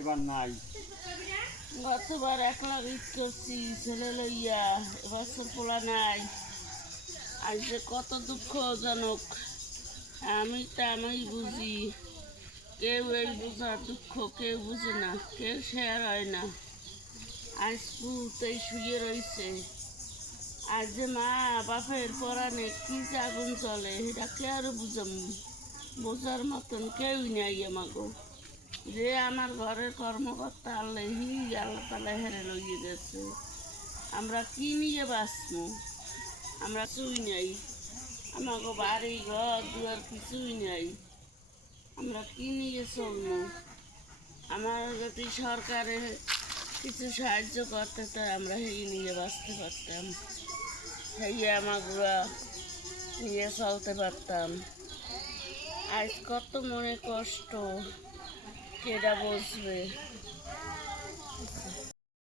এবার নাই। গতবার এক লাখ ঈদ করছি, ছেলে লইয়া। এবছর পোলা নাই। আজ যে কত দুঃখজনক। আমি তা আমি বুঝি। কেউ এই বোঝার দুঃখ, কেউ বুঝে না। কেউ শেয়ার হয় না। আজ পুতেই শুয়ে রয়েছে আর যে মা বাপের পরাণে কি যে আগুন চলে এটা কে আর বুঝাম? বোঝার মতন কেউই নাই আমাকে যে আমার ঘরের কর্মকর্তা আল্লাহ আল্লাহ তালা হেরে লইয়ে গেছে। আমরা কি নিয়ে বাঁচবো? আমরা কিছুই নাই। আমাকে বাড়ি, ঘর, দুয়ার কিছুই নাই। আমরা কি নিয়ে চলবো? আমার যদি সরকারে কিছু সাহায্য করতে তো আমরা সেই নিয়ে বাঁচতে পারতাম। সেই আমাগুলা নিয়ে চলতে পারতাম। আজ কত মনে কষ্ট। কেটা বসবে